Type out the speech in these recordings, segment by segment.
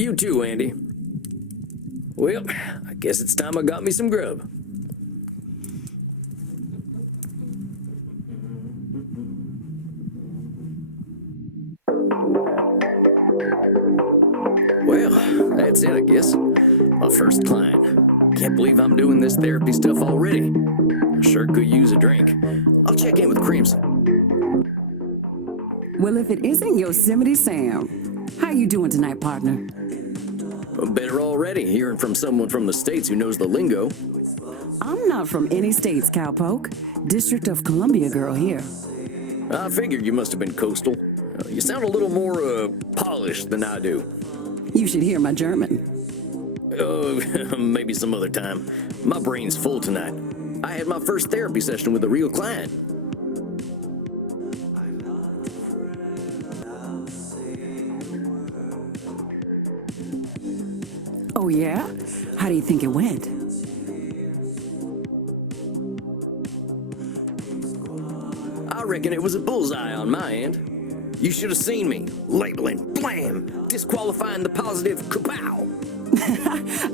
You too, Andy. Well, I guess it's time I got me some grub. Well, that's it, I guess. My first client. Can't believe I'm doing this therapy stuff already. I sure could use a drink. I'll check in with Crimson. Well, if it isn't Yosemite Sam, how you doing tonight, partner? Better already, hearing from someone from the States who knows the lingo. I'm not from any states, cowpoke. District of Columbia girl here. I figured you must have been coastal. You sound a little more, polished than I do. You should hear my German. Maybe some other time. My brain's full tonight. I had my first therapy session with a real client. Oh, yeah? How do you think it went? I reckon it was a bullseye on my end. You should have seen me. Labeling, blam, disqualifying the positive, kapow.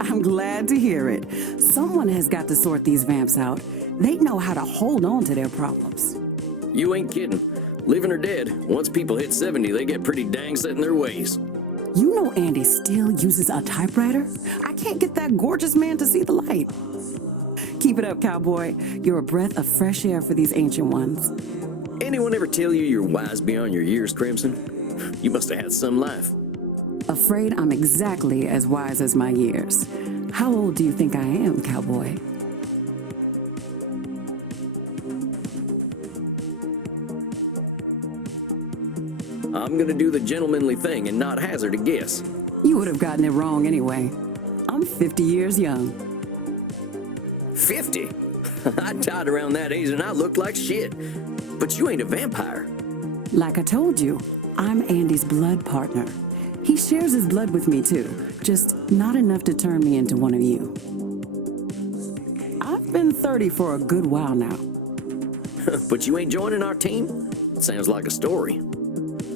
I'm glad to hear it. Someone has got to sort these vamps out. They know how to hold on to their problems. You ain't kidding. Living or dead, once people hit 70, they get pretty dang set in their ways. You know Andy still uses a typewriter? I can't get that gorgeous man to see the light. Keep it up, cowboy. You're a breath of fresh air for these ancient ones. Anyone ever tell you you're wise beyond your years, Crimson? You must have had some life. Afraid I'm exactly as wise as my years. How old do you think I am, cowboy? I'm gonna do the gentlemanly thing and not hazard a guess. You would have gotten it wrong anyway. I'm 50 years young. 50? I died around that age and I looked like shit. But you ain't a vampire. Like I told you, I'm Andy's blood partner. He shares his blood with me too, just not enough to turn me into one of you. I've been 30 for a good while now. But you ain't joining our team? Sounds like a story.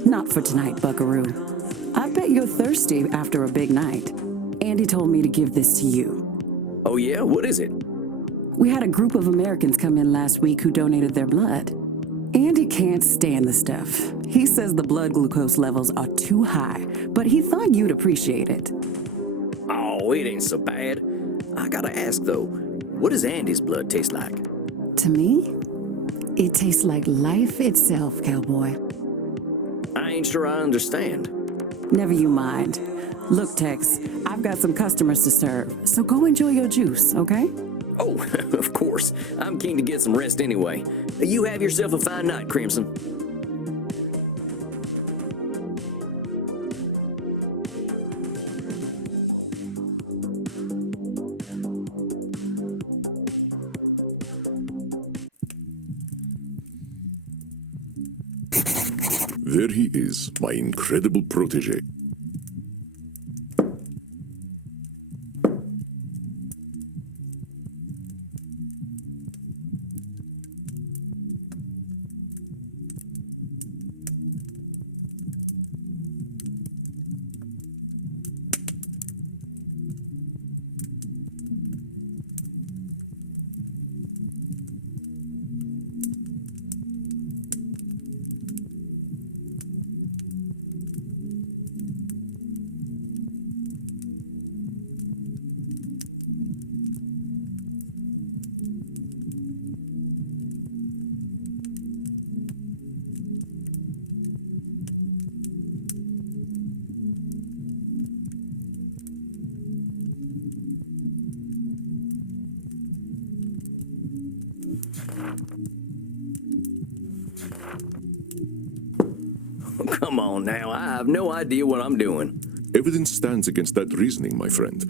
Not for tonight, buckaroo. I bet you're thirsty after a big night. Andy told me to give this to you. Oh yeah? What is it? We had a group of Americans come in last week who donated their blood. Andy can't stand the stuff. He says the blood glucose levels are too high, but he thought you'd appreciate it. Oh, it ain't so bad. I gotta ask though, what does Andy's blood taste like? To me, it tastes like life itself, cowboy. I ain't sure I understand. Never you mind. Look, Tex, I've got some customers to serve, so go enjoy your juice, okay? Oh, of course. I'm keen to get some rest anyway. You have yourself a fine night, Crimson. There he is, my incredible protege. Come on now, I have no idea what I'm doing. Evidence stands against that reasoning, my friend.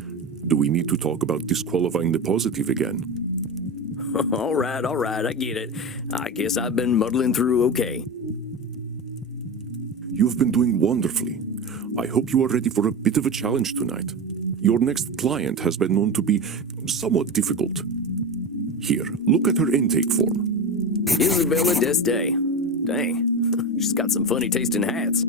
Do we need to talk about disqualifying the positive again? All right, I get it. I guess I've been muddling through okay. You've been doing wonderfully. I hope you are ready for a bit of a challenge tonight. Your next client has been known to be somewhat difficult. Here, look at her intake form. Isabella Deste. Dang, she's got some funny tasting hats.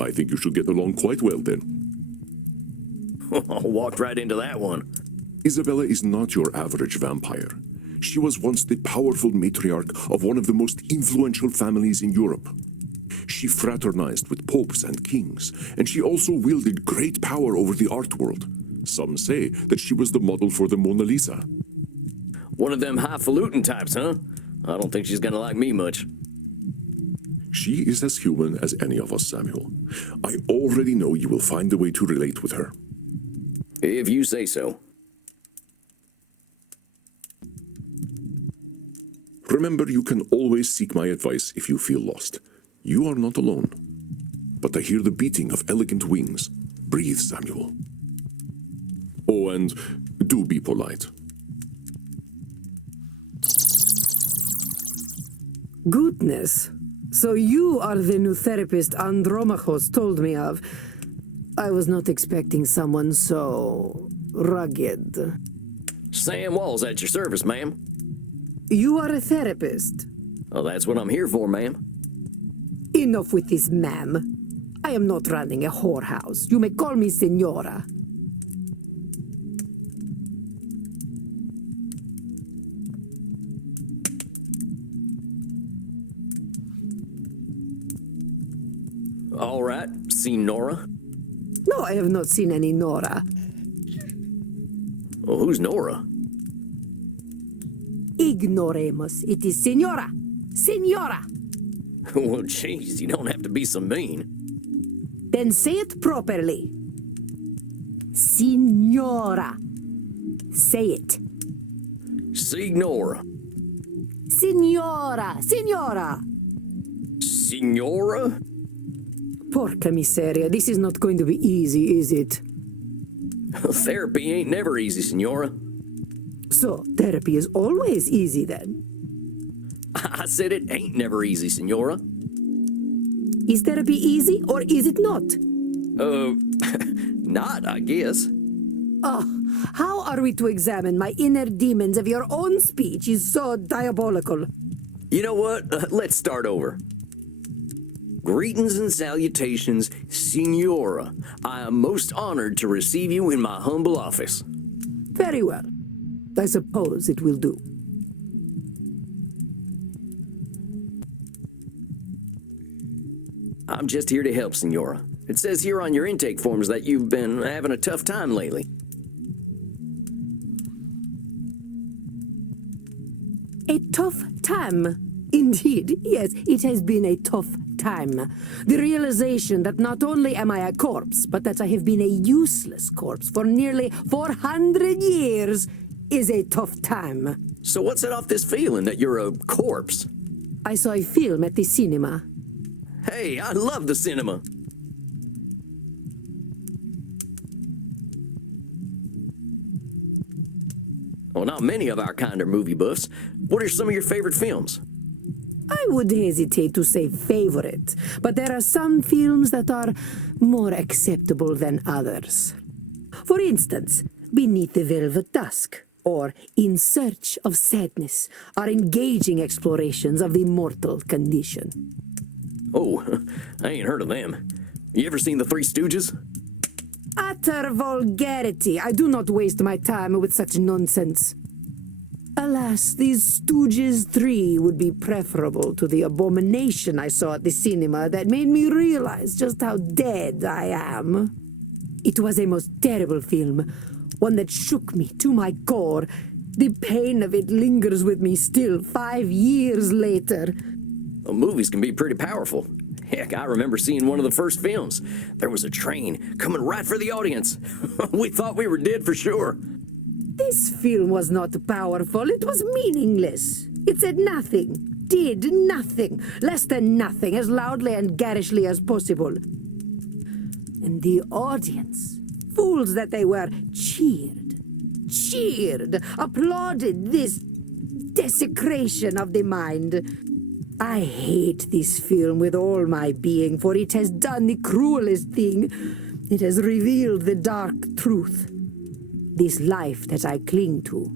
I think you should get along quite well then. Walked right into that one. Isabella is not your average vampire. She was once the powerful matriarch of one of the most influential families in Europe. She fraternized with popes and kings, and she also wielded great power over the art world. Some say that she was the model for the Mona Lisa. One of them highfalutin types, huh? I don't think she's gonna like me much. She is as human as any of us, Samuel. I already know you will find a way to relate with her. If you say so. Remember, you can always seek my advice if you feel lost. You are not alone. But I hear the beating of elegant wings. Breathe, Samuel. Oh, and do be polite. Goodness. So you are the new therapist Andromachos told me of. I was not expecting someone so rugged. Sam Walls at your service, ma'am. You are a therapist. Well, that's what I'm here for, ma'am. Enough with this, ma'am. I am not running a whorehouse. You may call me Senora. All right, Nora. No, I have not seen any Nora. Well, who's Nora? Ignoremos. It is Senora. Senora. Well, jeez, you don't have to be so mean. Then say it properly. Signora. Say it. Signora. Signora. Signora. Signora? Porca miseria, this is not going to be easy, is it? Therapy ain't never easy, Senora. So, therapy is always easy then? I said it ain't never easy, Senora. Is therapy easy or is it not? Not, I guess. Oh, how are we to examine my inner demons if your own speech is so diabolical? You know what? Let's start over. Greetings and salutations, Signora. I am most honored to receive you in my humble office. Very well. I suppose it will do. I'm just here to help, Signora. It says here on your intake forms that you've been having a tough time lately. A tough time. Indeed, yes, it has been a tough time. The realization that not only am I a corpse, but that I have been a useless corpse for nearly 400 years is a tough time. So what set off this feeling that you're a corpse? I saw a film at the cinema. Hey, I love the cinema. Well, not many of our kind are movie buffs. What are some of your favorite films? I would hesitate to say favorite, but there are some films that are more acceptable than others. For instance, Beneath the Velvet Dusk or In Search of Sadness are engaging explorations of the mortal condition. Oh, I ain't heard of them. You ever seen The Three Stooges? Utter vulgarity. I do not waste my time with such nonsense. Alas, these Stooges 3 would be preferable to the abomination I saw at the cinema that made me realize just how dead I am. It was a most terrible film, one that shook me to my core. The pain of it lingers with me still 5 years later. Well, movies can be pretty powerful. Heck, I remember seeing one of the first films. There was a train coming right for the audience. We thought we were dead for sure. This film was not powerful, it was meaningless. It said nothing, did nothing, less than nothing, as loudly and garishly as possible. And the audience, fools that they were, cheered, applauded this desecration of the mind. I hate this film with all my being, for it has done the cruelest thing. It has revealed the dark truth. This life that I cling to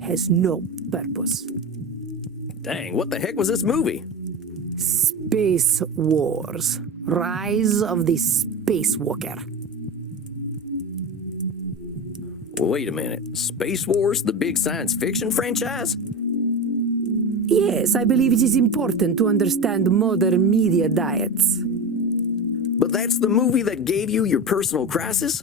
has no purpose. Dang, what the heck was this movie? Space Wars. Rise of the Spacewalker. Wait a minute. Space Wars, the big science fiction franchise? Yes, I believe it is important to understand modern media diets. But that's the movie that gave you your personal crisis?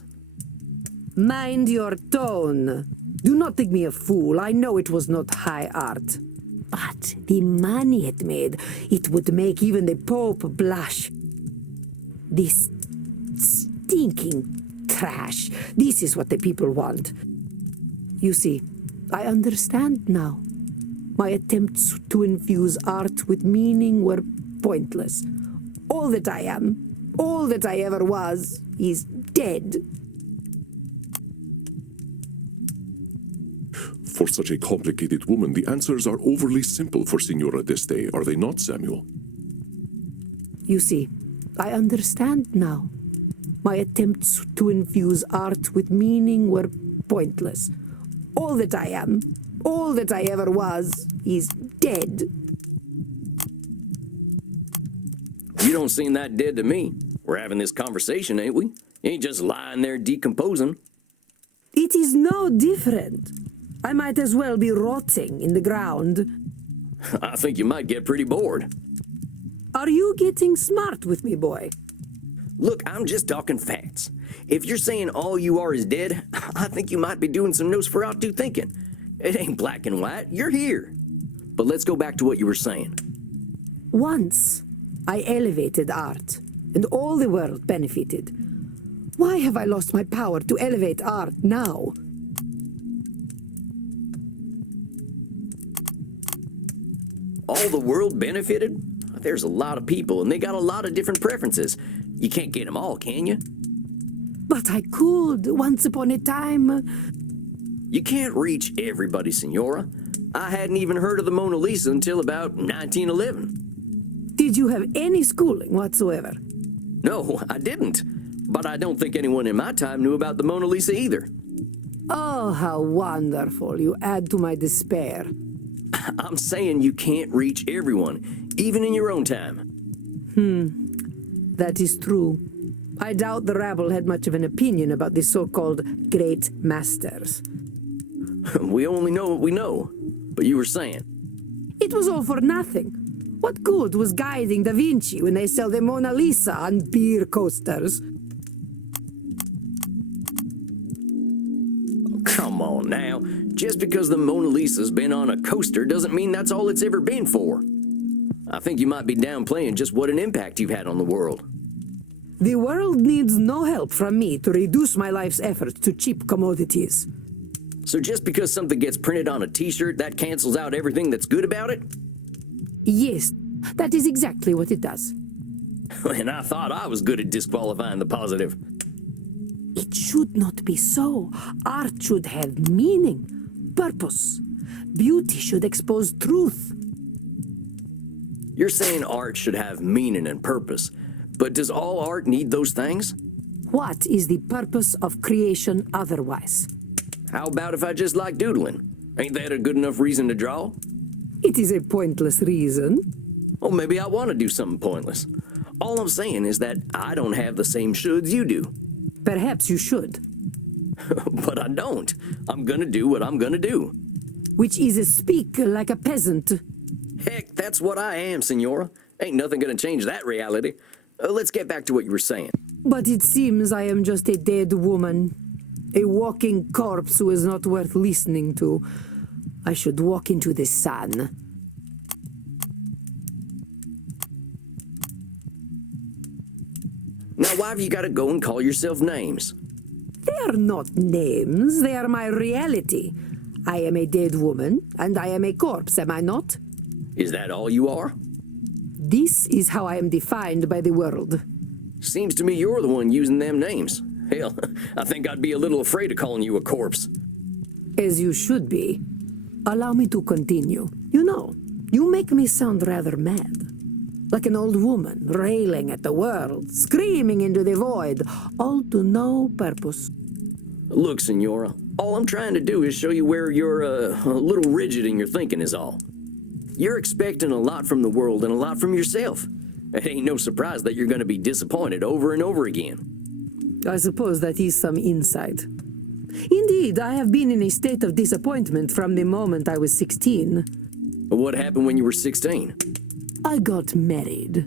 Mind your tone. Do not think me a fool. I know it was not high art. But the money it made, it would make even the Pope blush. This stinking trash. This is what the people want. You see, I understand now. My attempts to infuse art with meaning were pointless. All that I am, all that I ever was, is dead. For such a complicated woman, the answers are overly simple for Signora d'Este, are they not, Samuel? You see, I understand now. My attempts to infuse art with meaning were pointless. All that I am, all that I ever was, is dead. You don't seem that dead to me. We're having this conversation, ain't we? You ain't just lying there decomposing. It is no different. I might as well be rotting in the ground. I think you might get pretty bored. Are you getting smart with me, boy? Look, I'm just talking facts. If you're saying all you are is dead, I think you might be doing some Nosferatu thinking. It ain't black and white. You're here. But let's go back to what you were saying. Once, I elevated art, and all the world benefited. Why have I lost my power to elevate art now? All the world benefited? There's a lot of people, and they got a lot of different preferences. You can't get them all, can you? But I could, once upon a time. You can't reach everybody, Signora. I hadn't even heard of the Mona Lisa until about 1911. Did you have any schooling whatsoever? No, I didn't. But I don't think anyone in my time knew about the Mona Lisa either. Oh, how wonderful. You add to my despair. I'm saying you can't reach everyone, even in your own time. That is true. I doubt the rabble had much of an opinion about the so-called great masters. We only know what we know. But you were saying. It was all for nothing. What good was guiding Da Vinci when they sell the Mona Lisa on beer coasters? Come on now. Just because the Mona Lisa's been on a coaster doesn't mean that's all it's ever been for. I think you might be downplaying just what an impact you've had on the world. The world needs no help from me to reduce my life's efforts to cheap commodities. So just because something gets printed on a t-shirt, that cancels out everything that's good about it? Yes, that is exactly what it does. And I thought I was good at disqualifying the positive. It should not be so. Art should have meaning, purpose. Beauty should expose truth. You're saying art should have meaning and purpose, but does all art need those things? What is the purpose of creation otherwise? How about if I just like doodling? Ain't that a good enough reason to draw? It is a pointless reason. Well, maybe I want to do something pointless. All I'm saying is that I don't have the same shoulds you do. Perhaps you should. But I don't. I'm gonna do what I'm gonna do. Which is speak like a peasant. Heck, that's what I am, Signora. Ain't nothing gonna change that reality. Let's get back to what you were saying. But it seems I am just a dead woman. A walking corpse who is not worth listening to. I should walk into the sun. Now, why have you got to go and call yourself names? They are not names, they are my reality. I am a dead woman, and I am a corpse, am I not? Is that all you are? This is how I am defined by the world. Seems to me you're the one using them names. Hell, I think I'd be a little afraid of calling you a corpse. As you should be. Allow me to continue. You know, you make me sound rather mad. Like an old woman, railing at the world, screaming into the void, all to no purpose. Look, Signora, all I'm trying to do is show you where you're a little rigid in your thinking is all. You're expecting a lot from the world and a lot from yourself. It ain't no surprise that you're gonna be disappointed over and over again. I suppose that is some insight. Indeed, I have been in a state of disappointment from the moment I was 16. What happened when you were 16? I got married.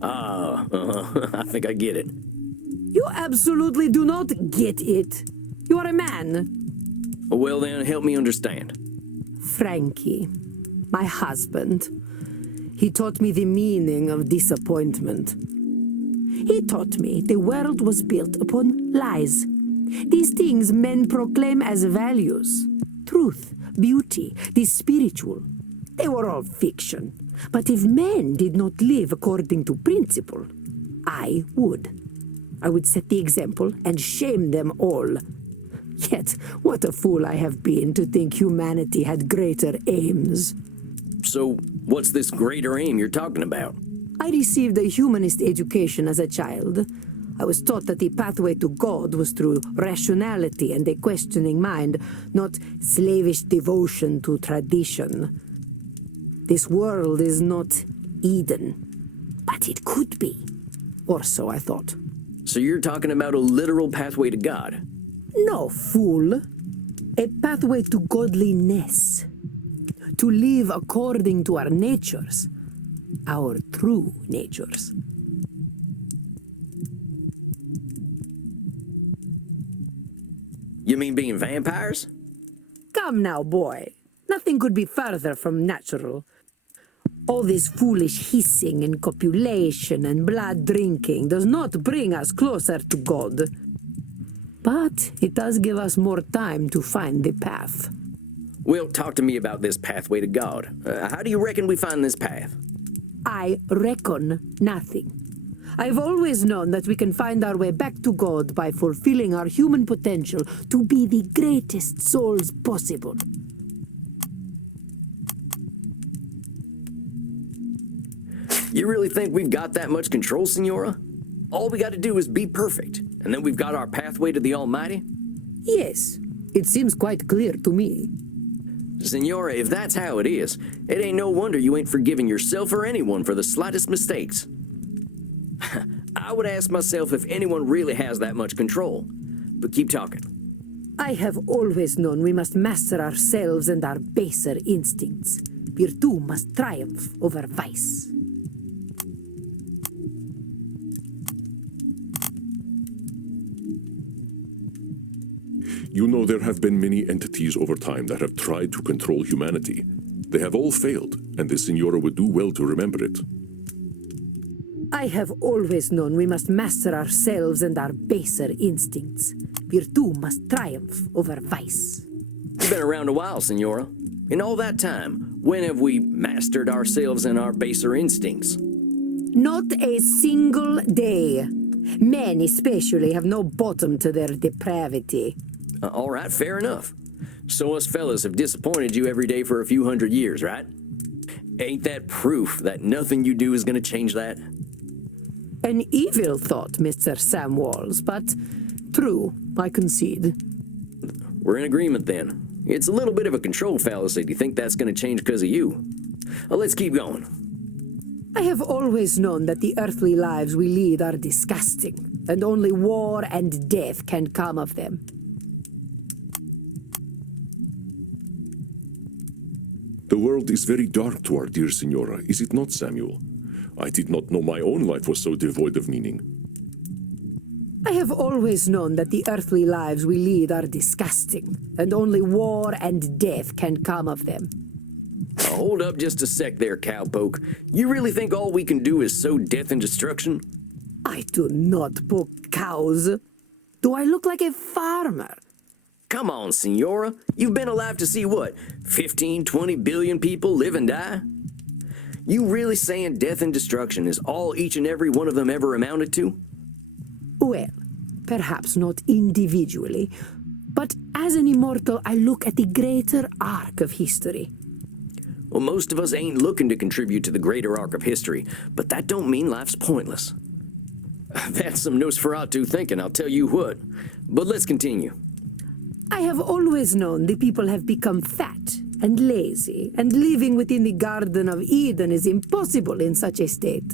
I think I get it. You absolutely do not get it. You are a man. Well then, help me understand. Frankie, my husband, he taught me the meaning of disappointment. He taught me the world was built upon lies. These things men proclaim as values. Truth, beauty, the spiritual. They were all fiction. But if men did not live according to principle, I would. I would set the example and shame them all. Yet, what a fool I have been to think humanity had greater aims. So, what's this greater aim you're talking about? I received a humanist education as a child. I was taught that the pathway to God was through rationality and a questioning mind, not slavish devotion to tradition. This world is not Eden, but it could be. Or so I thought. So you're talking about a literal pathway to God? No, fool. A pathway to godliness. To live according to our natures. Our true natures. You mean being vampires? Come now, boy. Nothing could be further from natural. All this foolish hissing and copulation and blood drinking does not bring us closer to God. But it does give us more time to find the path. Well, talk to me about this pathway to God. How do you reckon we find this path? I reckon nothing. I've always known that we can find our way back to God by fulfilling our human potential to be the greatest souls possible. You really think we've got that much control, Senora? All we got to do is be perfect, and then we've got our pathway to the Almighty? Yes, it seems quite clear to me. Senora, if that's how it is, it ain't no wonder you ain't forgiving yourself or anyone for the slightest mistakes. I would ask myself if anyone really has that much control. But keep talking. I have always known we must master ourselves and our baser instincts. Virtue must triumph over vice. You know, there have been many entities over time that have tried to control humanity. They have all failed, and the Signora would do well to remember it. I have always known we must master ourselves and our baser instincts. Virtue must triumph over vice. You've been around a while, Senora. In all that time, when have we mastered ourselves and our baser instincts? Not a single day. Men especially have no bottom to their depravity. All right, fair enough. So us fellas have disappointed you every day for a few hundred years, right? Ain't that proof that nothing you do is gonna change that? An evil thought, Mr. Samwalls, but true, I concede. We're in agreement then. It's a little bit of a control fallacy to think that's gonna change because of you. Let's keep going. I have always known that the earthly lives we lead are disgusting, and only war and death can come of them. The world is very dark to our dear Signora, is it not, Samuel? I did not know my own life was so devoid of meaning. I have always known that the earthly lives we lead are disgusting, and only war and death can come of them. Hold up just a sec there, cowpoke. You really think all we can do is sow death and destruction? I do not poke cows. Do I look like a farmer? Come on, Senora. You've been alive to see what, 15, 20 billion people live and die? You really saying death and destruction is all each and every one of them ever amounted to? Well, perhaps not individually, but as an immortal, I look at the greater arc of history. Well, most of us ain't looking to contribute to the greater arc of history, but that don't mean life's pointless. That's some Nosferatu thinking, I'll tell you what. But let's continue. I have always known the people have become fat and lazy, and living within the Garden of Eden is impossible in such a state.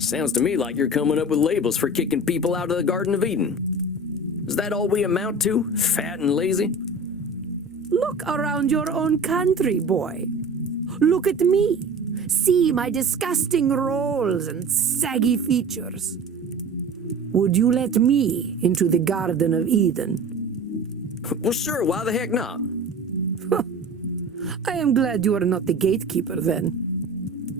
Sounds to me like you're coming up with labels for kicking people out of the Garden of Eden. Is that all we amount to? Fat and lazy? Look around your own country, boy. Look at me. See my disgusting rolls and saggy features. Would you let me into the Garden of Eden? Well, sure, why the heck not? I am glad you are not the gatekeeper, then.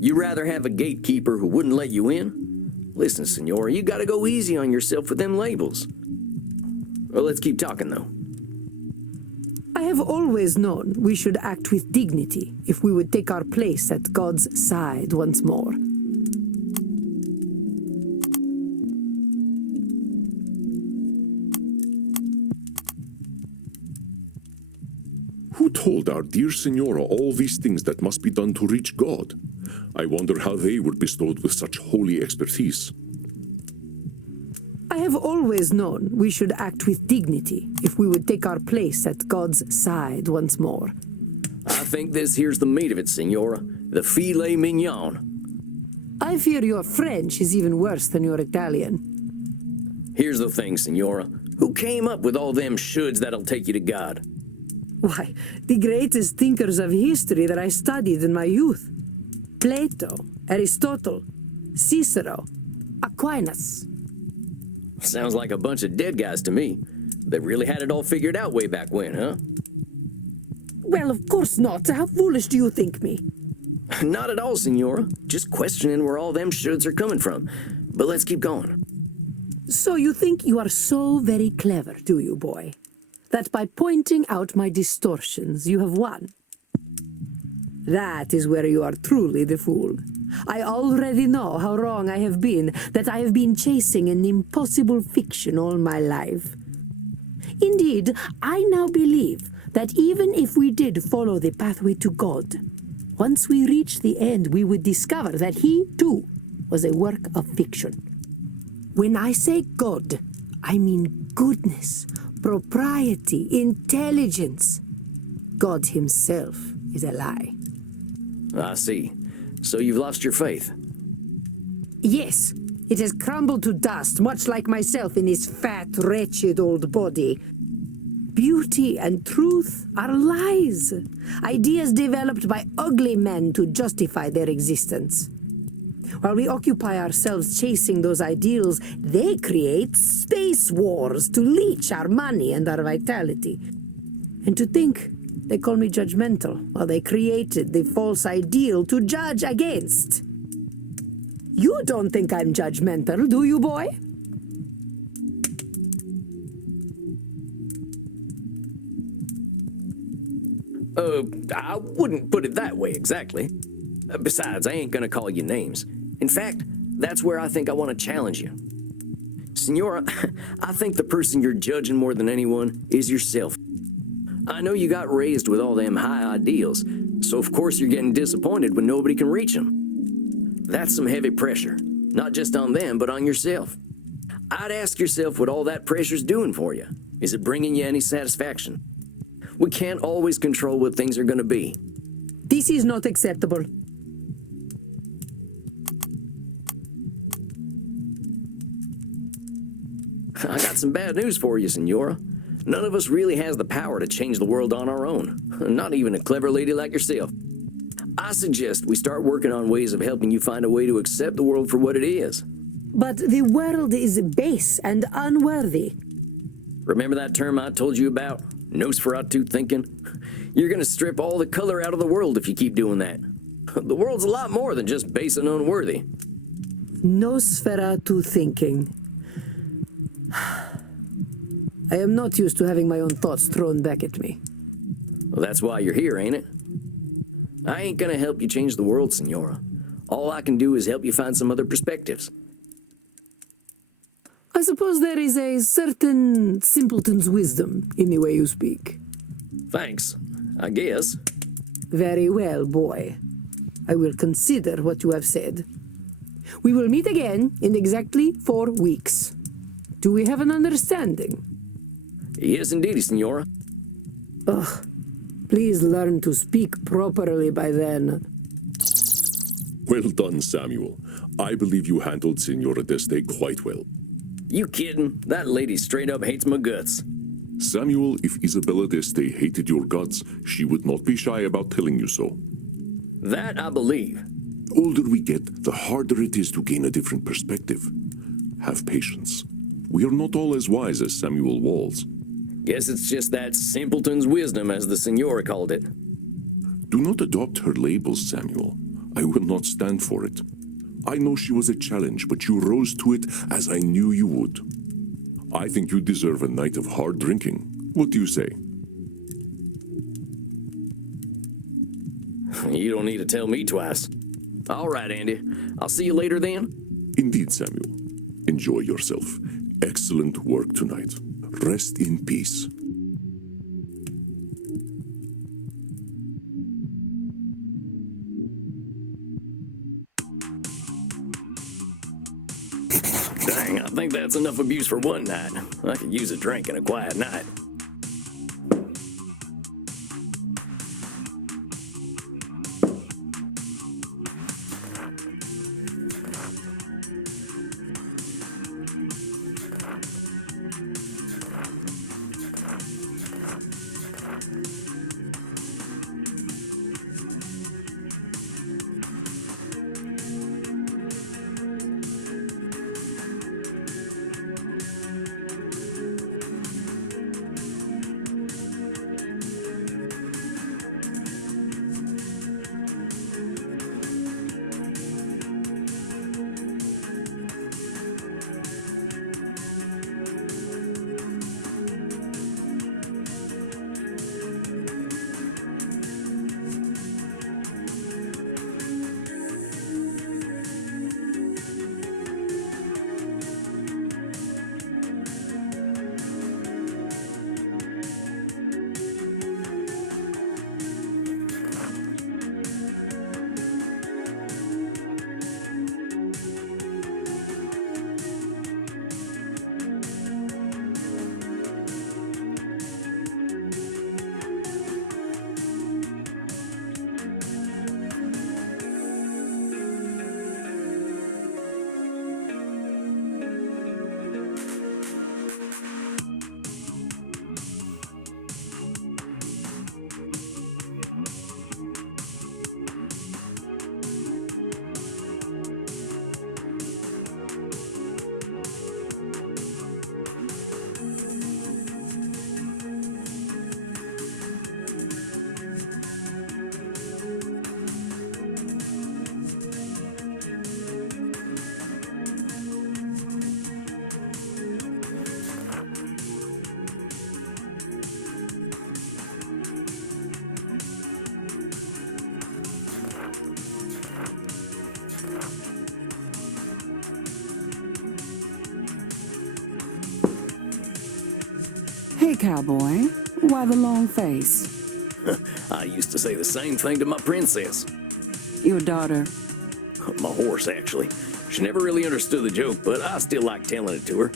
You rather have a gatekeeper who wouldn't let you in? Listen, Senora, you gotta go easy on yourself with them labels. Well, let's keep talking, though. I have always known we should act with dignity if we would take our place at God's side once more. Who told our dear Senora all these things that must be done to reach God? I wonder how they were bestowed with such holy expertise. I have always known we should act with dignity if we would take our place at God's side once more. I think this here's the meat of it, Senora. The filet mignon. I fear your French is even worse than your Italian. Here's the thing, Senora. Who came up with all them shoulds that'll take you to God? Why, the greatest thinkers of history that I studied in my youth. Plato, Aristotle, Cicero, Aquinas. Sounds like a bunch of dead guys to me. They really had it all figured out way back when, huh? Well, of course not. How foolish do you think me? Not at all, Senora. Just questioning where all them shoulds are coming from. But let's keep going. So you think you are so very clever, do you, boy? That by pointing out my distortions, you have won. That is where you are truly the fool. I already know how wrong I have been, that I have been chasing an impossible fiction all my life. Indeed, I now believe that even if we did follow the pathway to God, once we reached the end, we would discover that he, too, was a work of fiction. When I say God, I mean goodness, propriety, intelligence. God himself is a lie. I see. So you've lost your faith. Yes, it has crumbled to dust, much like myself in this fat, wretched old body. Beauty and truth are lies, ideas developed by ugly men to justify their existence. While we occupy ourselves chasing those ideals, they create space wars to leech our money and our vitality. And to think they call me judgmental while they created the false ideal to judge against. You don't think I'm judgmental, do you, boy? I wouldn't put it that way exactly. Besides, I ain't gonna call you names. In fact, that's where I think I want to challenge you. Senora, I think the person you're judging more than anyone is yourself. I know you got raised with all them high ideals, so of course you're getting disappointed when nobody can reach them. That's some heavy pressure, not just on them, but on yourself. I'd ask yourself what all that pressure's doing for you. Is it bringing you any satisfaction? We can't always control what things are gonna be. This is not acceptable. I got some bad news for you, Senora. None of us really has the power to change the world on our own. Not even a clever lady like yourself. I suggest we start working on ways of helping you find a way to accept the world for what it is. But the world is base and unworthy. Remember that term I told you about? Nosferatu thinking? You're gonna strip all the color out of the world if you keep doing that. The world's a lot more than just base and unworthy. Nosferatu thinking. I am not used to having my own thoughts thrown back at me. Well, that's why you're here, ain't it? I ain't gonna help you change the world, Senora. All I can do is help you find some other perspectives. I suppose there is a certain simpleton's wisdom in the way you speak. Thanks, I guess. Very well, boy. I will consider what you have said. We will meet again in exactly 4 weeks. Do we have an understanding? Yes, indeed, Senora. Please learn to speak properly by then. Well done, Samuel. I believe you handled Senora Deste quite well. You kidding? That lady straight up hates my guts. Samuel, if Isabella Deste hated your guts, she would not be shy about telling you so. That I believe. The older we get, the harder it is to gain a different perspective. Have patience. We are not all as wise as Samuel Walls. Guess it's just that simpleton's wisdom, as the Senora called it. Do not adopt her labels, Samuel. I will not stand for it. I know she was a challenge, but you rose to it as I knew you would. I think you deserve a night of hard drinking. What do you say? You don't need to tell me twice. All right, Andy. I'll see you later then. Indeed, Samuel. Enjoy yourself. Excellent work tonight. Rest in peace. Dang, I think that's enough abuse for one night. I could use a drink and a quiet night. Hey, cowboy. Why the long face? I used to say the same thing to my princess. Your daughter. My horse, actually. She never really understood the joke, but I still like telling it to her.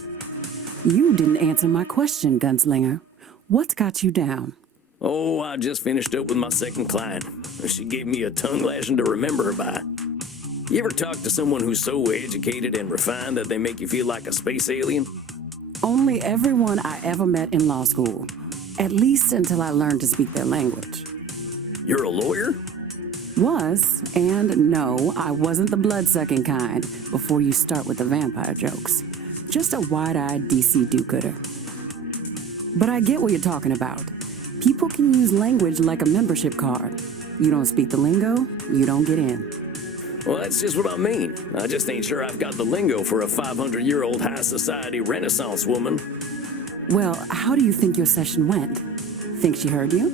You didn't answer my question, gunslinger. What's got you down? Oh, I just finished up with my second client. She gave me a tongue lashing to remember her by. You ever talk to someone who's so educated and refined that they make you feel like a space alien? Only everyone I ever met in law school. At least until I learned to speak their language. You're a lawyer? Was, and no, I wasn't the blood-sucking kind before you start with the vampire jokes. Just a wide-eyed DC do-gooder. But I get what you're talking about. People can use language like a membership card. You don't speak the lingo, you don't get in. Well, that's just what I mean. I just ain't sure I've got the lingo for a 500-year-old high society Renaissance woman. Well, how do you think your session went? Think she heard you?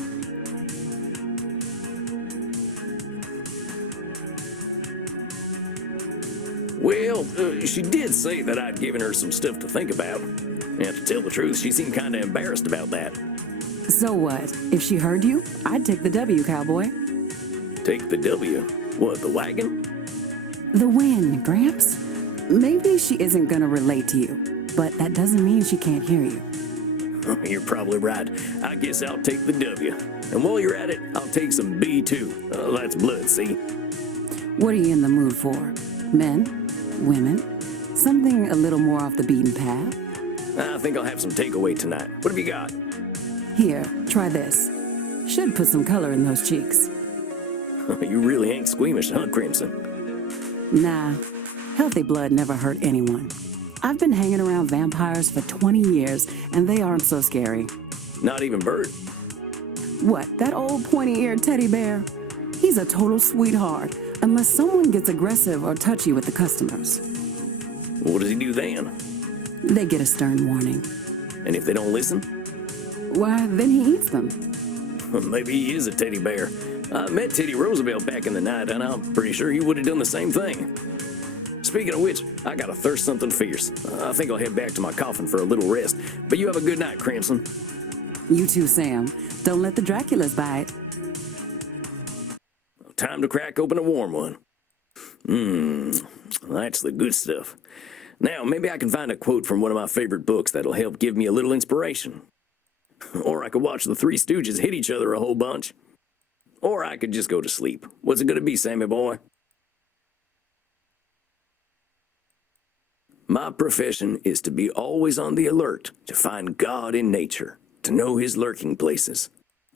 Well, she did say that I'd given her some stuff to think about. And to tell the truth, she seemed kind of embarrassed about that. So what? If she heard you, I'd take the W, cowboy. Take the W. What, the wagon? The wind, Gramps. Maybe she isn't gonna relate to you, but that doesn't mean she can't hear you. You're probably right. I guess I'll take the W. And while you're at it, I'll take some B too. That's blood, see? What are you in the mood for? Men? Women? Something a little more off the beaten path? I think I'll have some takeaway tonight. What have you got? Here, try this. Should put some color in those cheeks. You really ain't squeamish, huh, Crimson? Nah, healthy blood never hurt anyone. I've been hanging around vampires for 20 years, and they aren't so scary. Not even Bert? What, that old pointy-eared teddy bear? He's a total sweetheart, unless someone gets aggressive or touchy with the customers. What does he do then? They get a stern warning. And if they don't listen? Why, then he eats them. Maybe he is a teddy bear. I met Teddy Roosevelt back in the night, and I'm pretty sure he would have done the same thing. Speaking of which, I got to thirst something fierce. I think I'll head back to my coffin for a little rest. But you have a good night, Crimson. You too, Sam. Don't let the Draculas bite. Time to crack open a warm one. That's the good stuff. Now, maybe I can find a quote from one of my favorite books that'll help give me a little inspiration. Or I could watch the Three Stooges hit each other a whole bunch. Or I could just go to sleep. What's it gonna be, Sammy boy? My profession is to be always on the alert, to find God in nature, to know his lurking places.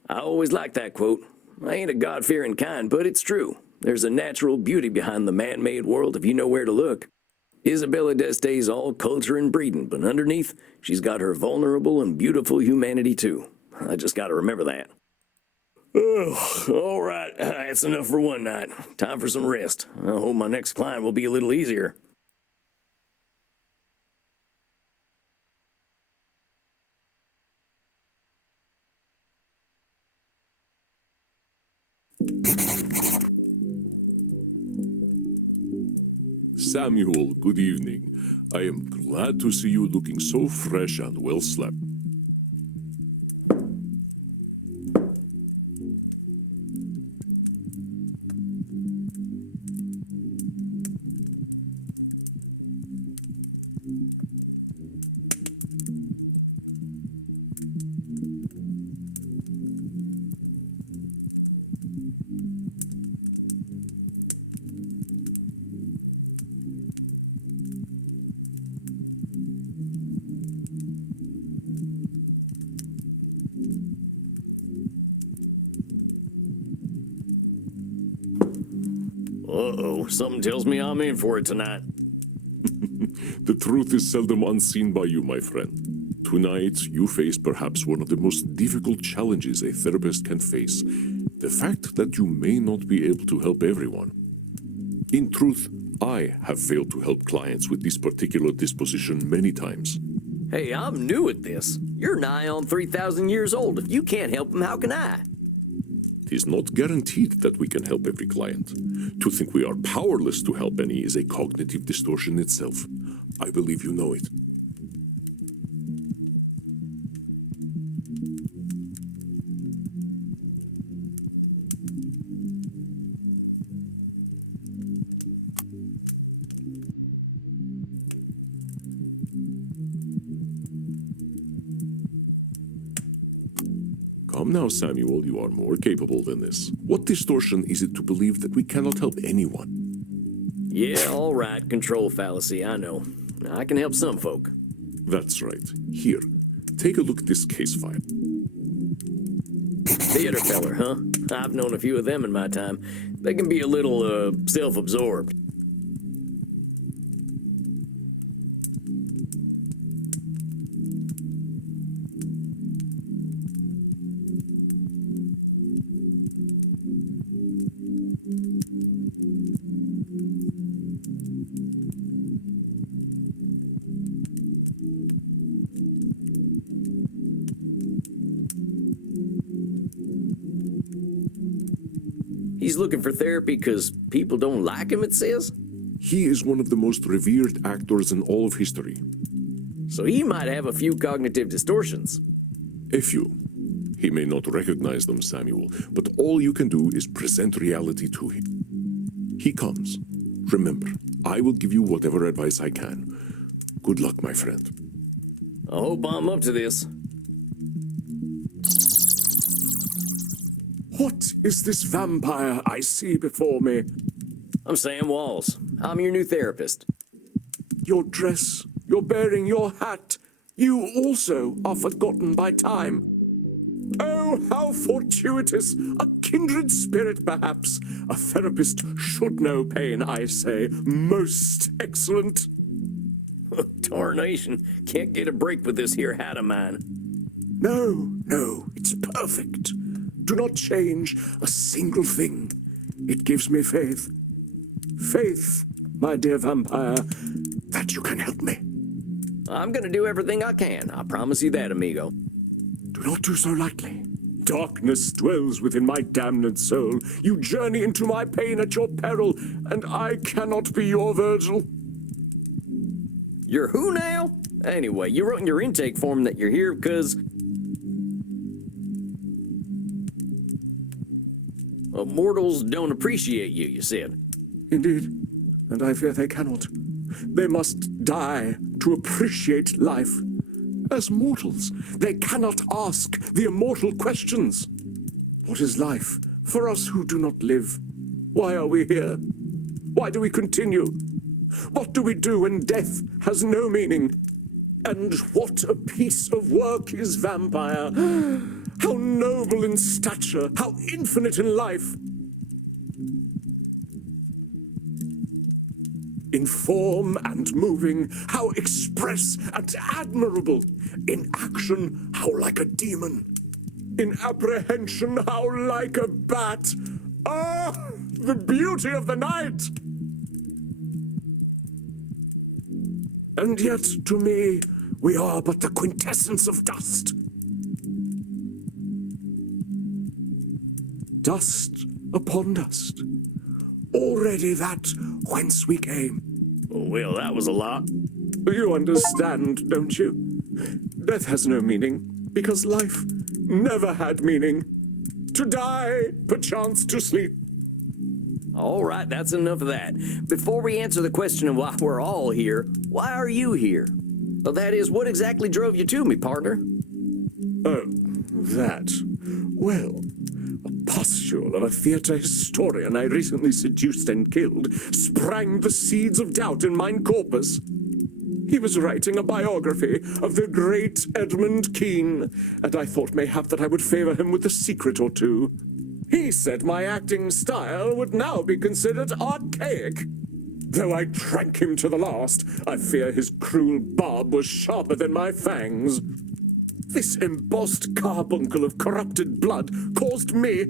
I always like that quote. I ain't a God-fearing kind, but it's true. There's a natural beauty behind the man-made world if you know where to look. Isabella D'Este's all culture and breeding, but underneath, she's got her vulnerable and beautiful humanity too. I just gotta remember that. Oh, all right, that's enough for one night. Time for some rest. I hope my next climb will be a little easier. Samuel, good evening. I am glad to see you looking so fresh and well slept. Uh-oh, something tells me I'm in for it tonight. The truth is seldom unseen by you, my friend. Tonight, you face perhaps one of the most difficult challenges a therapist can face. The fact that you may not be able to help everyone. In truth, I have failed to help clients with this particular disposition many times. Hey, I'm new at this. You're nigh on 3,000 years old. If you can't help them, how can I? It is not guaranteed that we can help every client. To think we are powerless to help any is a cognitive distortion itself. I believe you know it. Come now, Samuel, you are more capable than this. What distortion is it to believe that we cannot help anyone? Yeah, all right, control fallacy, I know. I can help some folk. That's right. Here, take a look at this case file. Theater feller, huh? I've known a few of them in my time. They can be a little, self-absorbed. He's looking for therapy because people don't like him, it says? He is one of the most revered actors in all of history. So he might have a few cognitive distortions. A few. He may not recognize them, Samuel, but all you can do is present reality to him. He comes. Remember, I will give you whatever advice I can. Good luck, my friend. I hope I'm up to this. What is this vampire I see before me? I'm Sam Walls. I'm your new therapist. Your dress, your bearing, your hat. You also are forgotten by time. Oh, how fortuitous! A kindred spirit, perhaps. A therapist should know pain, I say. Most excellent. Tarnation. Can't get a break with this here hat of mine. No, it's perfect. Do not change a single thing. It gives me faith. Faith, my dear vampire, that you can help me. I'm gonna do everything I can. I promise you that, amigo. Do not do so lightly. Darkness dwells within my damned soul. You journey into my pain at your peril, and I cannot be your Virgil. You're who now? Anyway, you wrote in your intake form that you're here because... mortals don't appreciate you, you said. Indeed, and I fear they cannot. They must die to appreciate life. As mortals, they cannot ask the immortal questions. What is life for us who do not live? Why are we here? Why do we continue? What do we do when death has no meaning? And what a piece of work is vampire! How noble in stature, how infinite in life! In form and moving, how express and admirable. In action, how like a demon. In apprehension, how like a bat. Ah, the beauty of the night! And yet, to me, we are but the quintessence of dust. Dust upon dust. Already that whence we came. Well, that was a lot. You understand, don't you? Death has no meaning, because life never had meaning. To die, perchance to sleep. All right, that's enough of that. Before we answer the question of why we're all here, why are you here? Well, that is, what exactly drove you to me, partner? Oh, that. Well, a pustule of a theatre historian I recently seduced and killed sprang the seeds of doubt in mine corpus. He was writing a biography of the great Edmund Kean, and I thought mayhap that I would favor him with a secret or two. He said my acting style would now be considered archaic. Though I drank him to the last, I fear his cruel barb was sharper than my fangs. This embossed carbuncle of corrupted blood caused me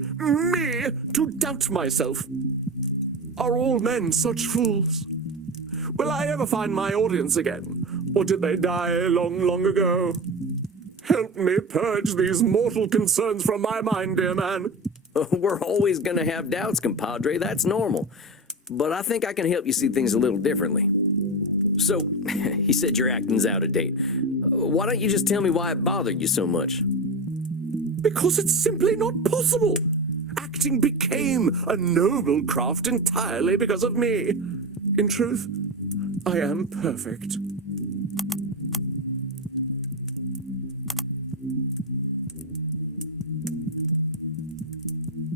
to doubt myself. Are all men such fools? Will I ever find my audience again? Or did they die long, long ago? Help me purge these mortal concerns from my mind, dear man. We're always going to have doubts, compadre. That's normal. But I think I can help you see things a little differently. So, he said your acting's out of date. Why don't you just tell me why it bothered you so much? Because it's simply not possible. Acting became a noble craft entirely because of me. In truth, I am perfect.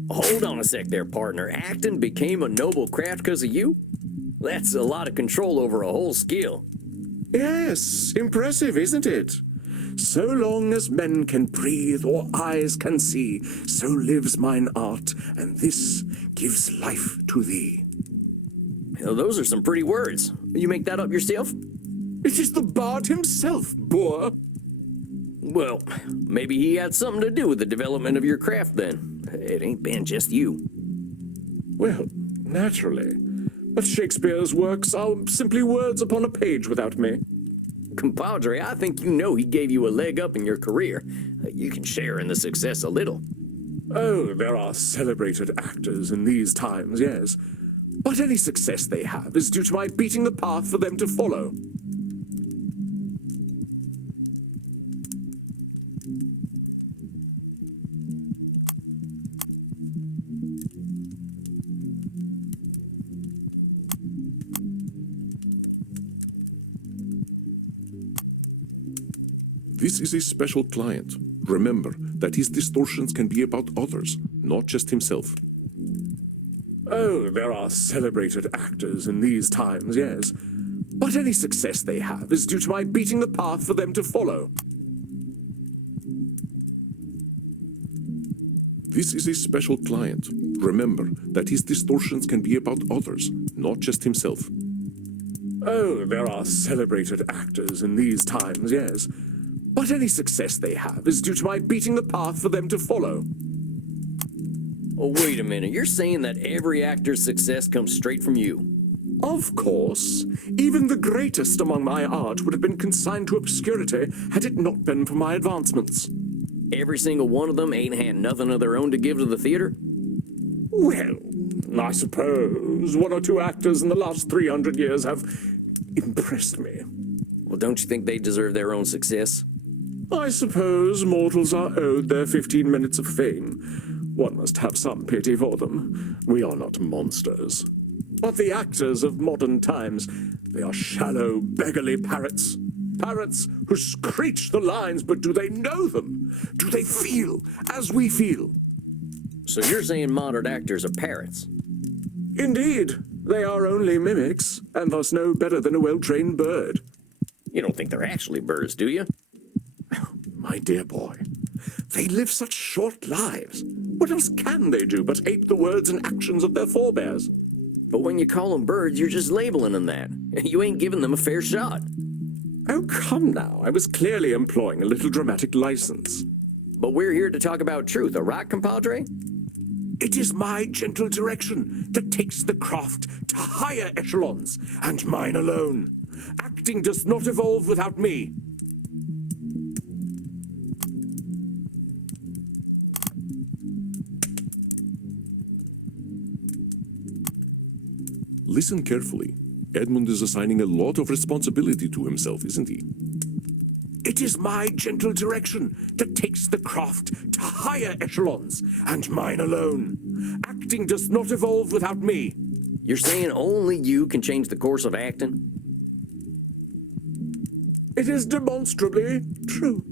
Hold on a sec there, partner. Acting became a noble craft because of you? That's a lot of control over a whole skill. Yes, impressive, isn't it? So long as men can breathe or eyes can see, so lives mine art, and this gives life to thee. Well, those are some pretty words. You make that up yourself? It is the bard himself, boor. Well, maybe he had something to do with the development of your craft then. It ain't been just you. Well, naturally. But Shakespeare's works are simply words upon a page without me. Compadre, I think you know he gave you a leg up in your career. You can share in the success a little. Oh, there are celebrated actors in these times, yes. But any success they have is due to my beating the path for them to follow. This is a special client. Remember that his distortions can be about others, not just himself. Oh, there are celebrated actors in these times, yes. But any success they have is due to my beating the path for them to follow. This is a special client. Remember that his distortions can be about others, not just himself. Oh, there are celebrated actors in these times, yes. But any success they have is due to my beating the path for them to follow. Oh, wait a minute. You're saying that every actor's success comes straight from you? Of course. Even the greatest among my art would have been consigned to obscurity had it not been for my advancements. Every single one of them ain't had nothing of their own to give to the theater? Well, I suppose one or two actors in the last 300 years have impressed me. Well, don't you think they deserve their own success? I suppose mortals are owed their 15 minutes of fame. One must have some pity for them. We are not monsters. But the actors of modern times, they are shallow, beggarly parrots. Parrots who screech the lines, but do they know them? Do they feel as we feel? So you're saying modern actors are parrots? Indeed, they are only mimics, and thus no better than a well-trained bird. You don't think they're actually birds, do you? My dear boy, they live such short lives. What else can they do but ape the words and actions of their forebears? But when you call them birds, you're just labeling them that. You ain't giving them a fair shot. Oh, come now. I was clearly employing a little dramatic license. But we're here to talk about truth, right, compadre? It is my gentle direction that takes the craft to higher echelons, and mine alone. Acting does not evolve without me. Listen carefully. Edmund is assigning a lot of responsibility to himself, isn't he? It is my gentle direction that takes the craft to higher echelons, and mine alone. Acting does not evolve without me. You're saying only you can change the course of acting? It is demonstrably true.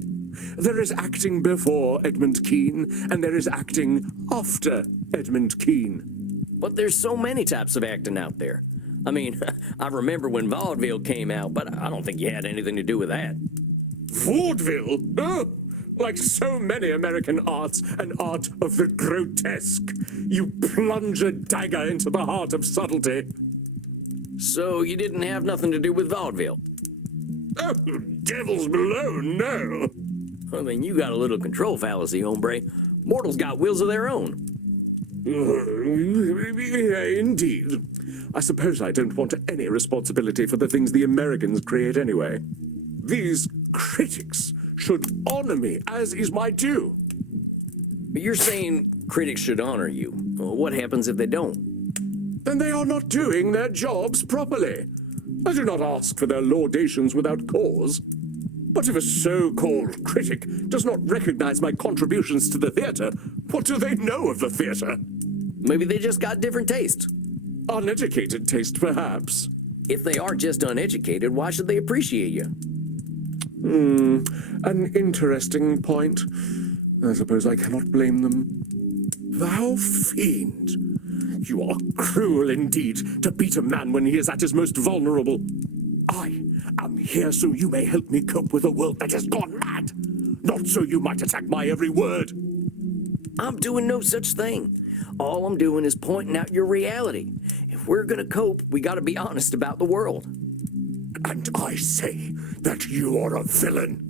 There is acting before Edmund Kean, and there is acting after Edmund Kean. But there's so many types of acting out there. I mean, I remember when vaudeville came out, but I don't think you had anything to do with that. Vaudeville? Oh, like so many American arts, an art of the grotesque. You plunge a dagger into the heart of subtlety. So you didn't have nothing to do with vaudeville? Oh, devils below, no. I mean, you got a little control fallacy, hombre. Mortals got wills of their own. Indeed. I suppose I don't want any responsibility for the things the Americans create anyway. These critics should honor me, as is my due. But you're saying critics should honor you. Well, what happens if they don't? Then they are not doing their jobs properly. I do not ask for their laudations without cause. But if a so-called critic does not recognize my contributions to the theater, what do they know of the theater? Maybe they just got different taste. Uneducated taste, perhaps. If they are just uneducated, why should they appreciate you? An interesting point. I suppose I cannot blame them. Thou fiend! You are cruel indeed to beat a man when he is at his most vulnerable. I am here so you may help me cope with a world that has gone mad, not so you might attack my every word. I'm doing no such thing. All I'm doing is pointing out your reality. If we're gonna cope, we gotta be honest about the world. And I say that you are a villain.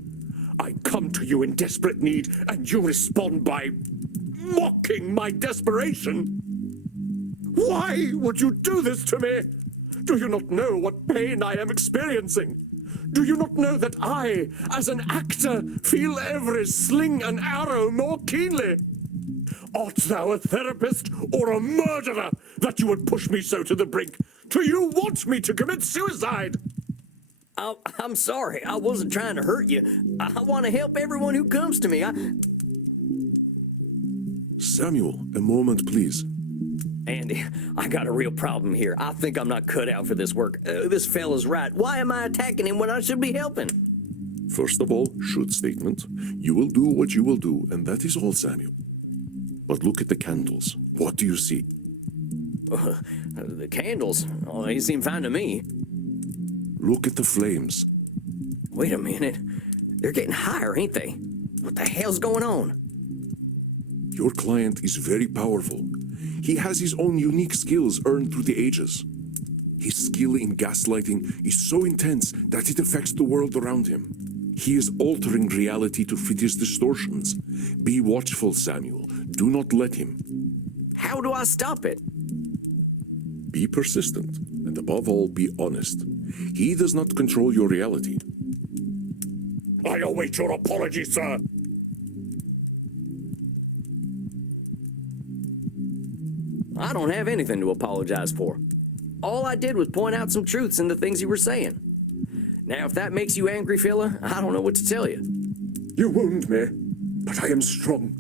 I come to you in desperate need, and you respond by mocking my desperation. Why would you do this to me? Do you not know what pain I am experiencing? Do you not know that I, as an actor, feel every sling and arrow more keenly? Art thou a therapist or a murderer that you would push me so to the brink? Do you want me to commit suicide? I'm sorry. I wasn't trying to hurt you. I want to help everyone who comes to me. Samuel, a moment, please. Andy, I got a real problem here. I think I'm not cut out for this work. This fella's right. Why am I attacking him when I should be helping? First of all, should statement. You will do what you will do, and that is all, Samuel. But look at the candles. What do you see? The candles? Oh, they seem fine to me. Look at the flames. Wait a minute. They're getting higher, ain't they? What the hell's going on? Your client is very powerful. He has his own unique skills earned through the ages. His skill in gaslighting is so intense that it affects the world around him. He is altering reality to fit his distortions. Be watchful, Samuel. Do not let him. How do I stop it? Be persistent, and above all, be honest. He does not control your reality. I await your apology, sir. I don't have anything to apologize for. All I did was point out some truths in the things you were saying. Now, if that makes you angry, fella, I don't know what to tell you. You wound me, but I am strong.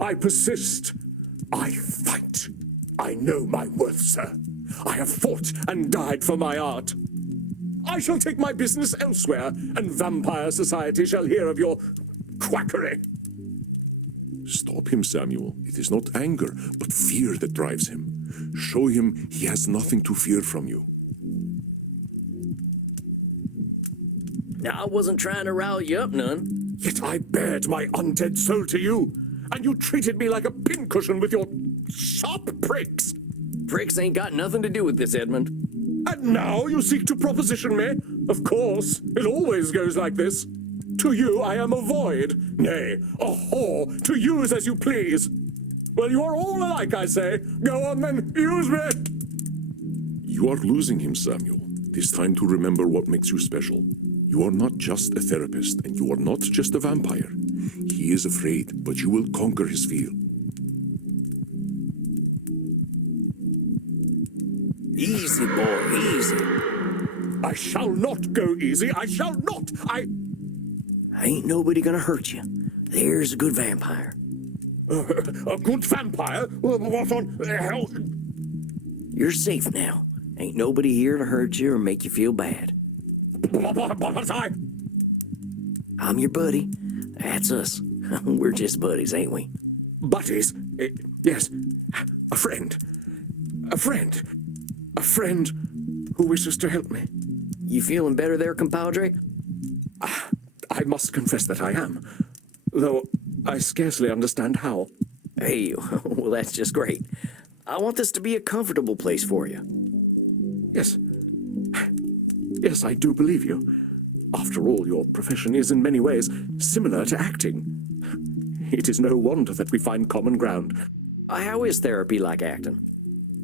I persist. I fight. I know my worth, sir. I have fought and died for my art. I shall take my business elsewhere, and vampire society shall hear of your quackery. Stop him, Samuel. It is not anger, but fear that drives him. Show him he has nothing to fear from you. Now, I wasn't trying to rile you up none. Yet I bared my undead soul to you, and you treated me like a pincushion with your sharp pricks. Pricks ain't got nothing to do with this, Edmund. And now you seek to proposition me? Of course, it always goes like this. To you I am a void, nay, a whore, to use as you please. Well, you are all alike, I say. Go on then, use me! You are losing him, Samuel. It is time to remember what makes you special. You are not just a therapist, and you are not just a vampire. He is afraid, but you will conquer his fear. Easy, boy, easy. I shall not go easy, I shall not! Ain't nobody gonna hurt you. There's a good vampire. A good vampire? What on hell? You're safe now. Ain't nobody here to hurt you or make you feel bad. But I'm your buddy. That's us. We're just buddies, ain't we? buddies? Yes, a friend. A friend. A friend who wishes to help me. You feeling better there, compadre? I must confess that I am, though I scarcely understand how. Hey, well, that's just great. I want this to be a comfortable place for you. Yes. Yes, I do believe you. After all, your profession is in many ways similar to acting. It is no wonder that we find common ground. How is therapy like acting?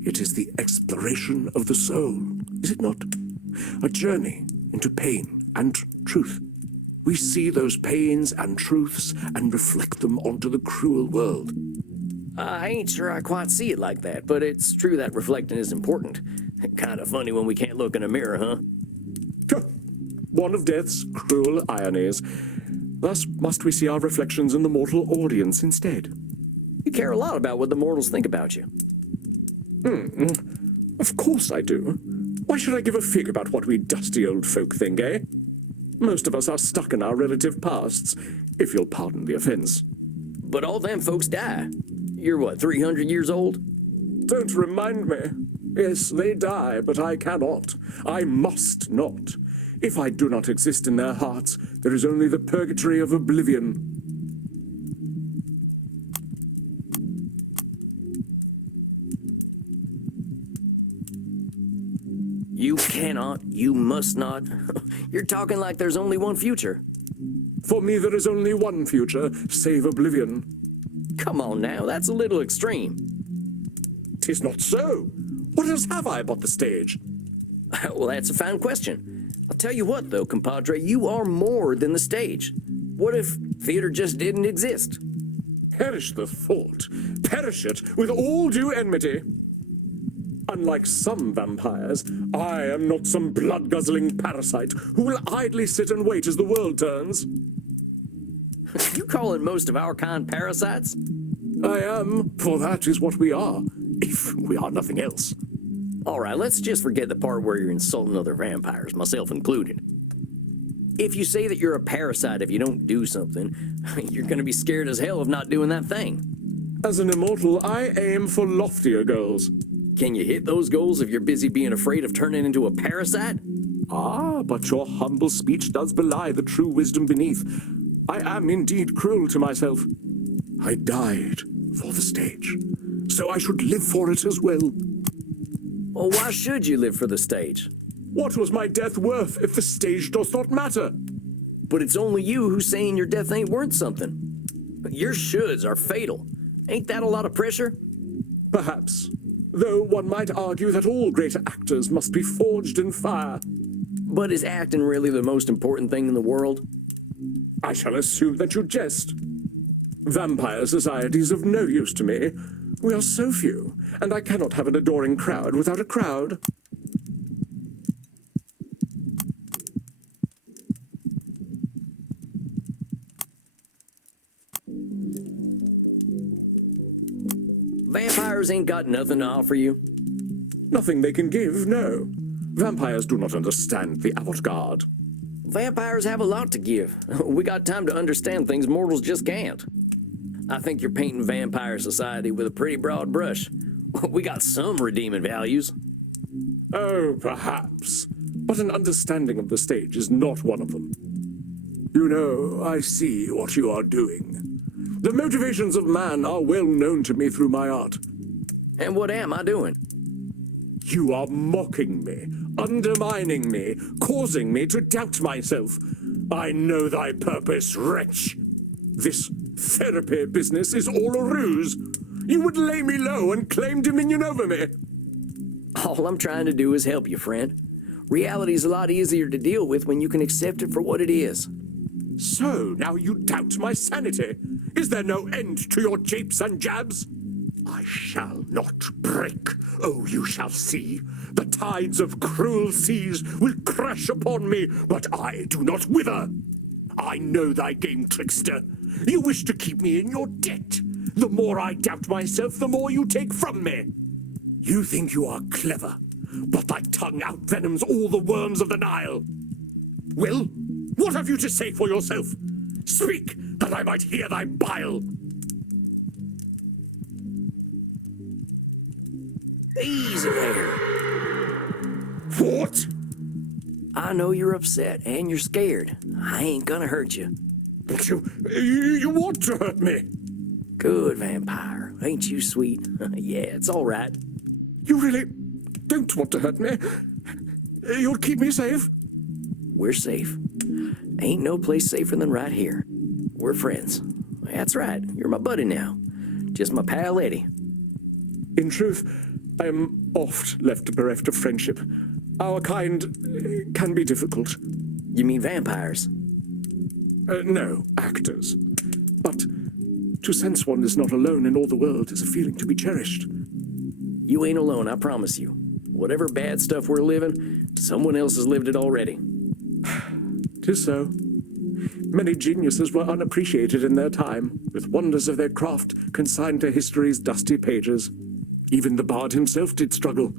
It is the exploration of the soul, is it not? A journey into pain and truth. We see those pains and truths and reflect them onto the cruel world. I ain't sure I quite see it like that, but it's true that reflecting is important. Kind of funny when we can't look in a mirror, huh? One of death's cruel ironies. Thus must we see our reflections in the mortal audience instead. You care a lot about what the mortals think about you. Of course I do. Why should I give a fig about what we dusty old folk think, eh? Most of us are stuck in our relative pasts, if you'll pardon the offense. But all them folks die. You're what, 300 years old? Don't remind me. Yes, they die, but I cannot. I must not. If I do not exist in their hearts, there is only the purgatory of oblivion. You cannot, you must not. You're talking like there's only one future. For me, there is only one future, save oblivion. Come on now, that's a little extreme. 'Tis not so. What else have I but the stage? Well, that's a fine question. I'll tell you what, though, compadre, you are more than the stage. What if theater just didn't exist? Perish the thought. Perish it with all due enmity. Unlike some vampires, I am not some blood-guzzling parasite who will idly sit and wait as the world turns. You calling most of our kind parasites? I am, for that is what we are, if we are nothing else. All right, let's just forget the part where you're insulting other vampires, myself included. If you say that you're a parasite if you don't do something, you're gonna be scared as hell of not doing that thing. As an immortal, I aim for loftier goals. Can you hit those goals if you're busy being afraid of turning into a parasite? Ah, but your humble speech does belie the true wisdom beneath. I am indeed cruel to myself. I died for the stage, so I should live for it as well. Well, why should you live for the stage? What was my death worth if the stage does not matter? But it's only you who's saying your death ain't worth something. Your shoulds are fatal. Ain't that a lot of pressure? Perhaps. Though one might argue that all great actors must be forged in fire. But is acting really the most important thing in the world? I shall assume that you jest. Vampire society's of no use to me. We are so few, and I cannot have an adoring crowd without a crowd. Vampires ain't got nothing to offer you. Nothing they can give, no. Vampires do not understand the avant-garde. Vampires have a lot to give. We got time to understand things mortals just can't. I think you're painting vampire society with a pretty broad brush. We got some redeeming values. Oh, perhaps. But an understanding of the stage is not one of them. You know, I see what you are doing. The motivations of man are well known to me through my art. And what am I doing? You are mocking me, undermining me, causing me to doubt myself. I know thy purpose, wretch. This therapy business is all a ruse. You would lay me low and claim dominion over me. All I'm trying to do is help you, friend. Reality's a lot easier to deal with when you can accept it for what it is. So, now you doubt my sanity? Is there no end to your japes and jabs? I shall not break. Oh, you shall see. The tides of cruel seas will crash upon me, but I do not wither. I know thy game, trickster. You wish to keep me in your debt. The more I doubt myself, the more you take from me. You think you are clever, but thy tongue outvenoms all the worms of the Nile. Well, what have you to say for yourself? Speak, that I might hear thy bile. Easy there. What? I know you're upset and you're scared. I ain't gonna hurt you. But you want to hurt me. Good vampire. Ain't you sweet? Yeah, it's all right. You really don't want to hurt me. You'll keep me safe. We're safe. Ain't no place safer than right here. We're friends. That's right. You're my buddy now. Just my pal Eddie. In truth, I am oft left bereft of friendship. Our kind can be difficult. You mean vampires? No, actors. But to sense one is not alone in all the world is a feeling to be cherished. You ain't alone, I promise you. Whatever bad stuff we're living, someone else has lived it already. 'Tis so. Many geniuses were unappreciated in their time, with wonders of their craft consigned to history's dusty pages. Even the bard himself did struggle.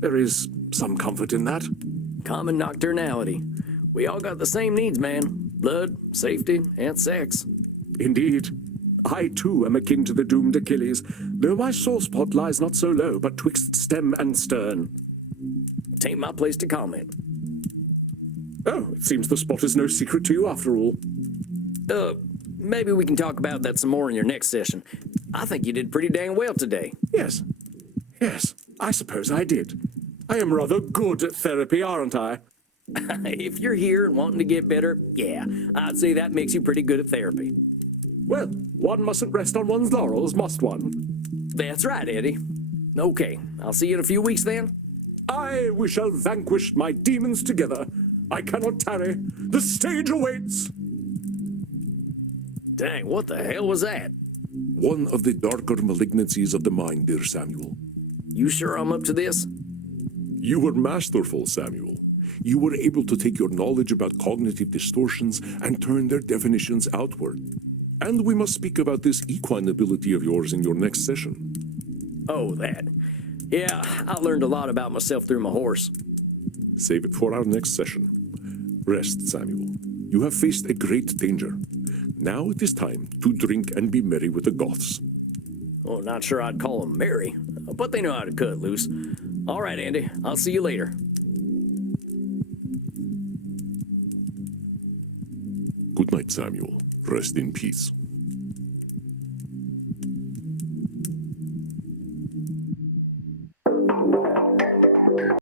There is some comfort in that. Common nocturnality. We all got the same needs, man. Blood, safety, and sex. Indeed. I, too, am akin to the doomed Achilles, though my sore spot lies not so low, but twixt stem and stern. Tain't my place to comment. Oh, it seems the spot is no secret to you after all. Maybe we can talk about that some more in your next session. I think you did pretty dang well today. Yes, I suppose I did. I am rather good at therapy, aren't I? If you're here and wanting to get better, yeah, I'd say that makes you pretty good at therapy. Well, one mustn't rest on one's laurels, must one? That's right, Eddie. Okay, I'll see you in a few weeks then. Aye, we shall vanquish my demons together. I cannot tarry. The stage awaits. Dang, what the hell was that? One of the darker malignancies of the mind, dear Samuel. You sure I'm up to this? You were masterful, Samuel. You were able to take your knowledge about cognitive distortions and turn their definitions outward. And we must speak about this equine ability of yours in your next session. Oh, that. Yeah, I learned a lot about myself through my horse. Save it for our next session. Rest, Samuel. You have faced a great danger. Now it is time to drink and be merry with the Goths. Well, not sure I'd call them merry, but they know how to cut loose. All right, Andy, I'll see you later. Good night, Samuel. Rest in peace.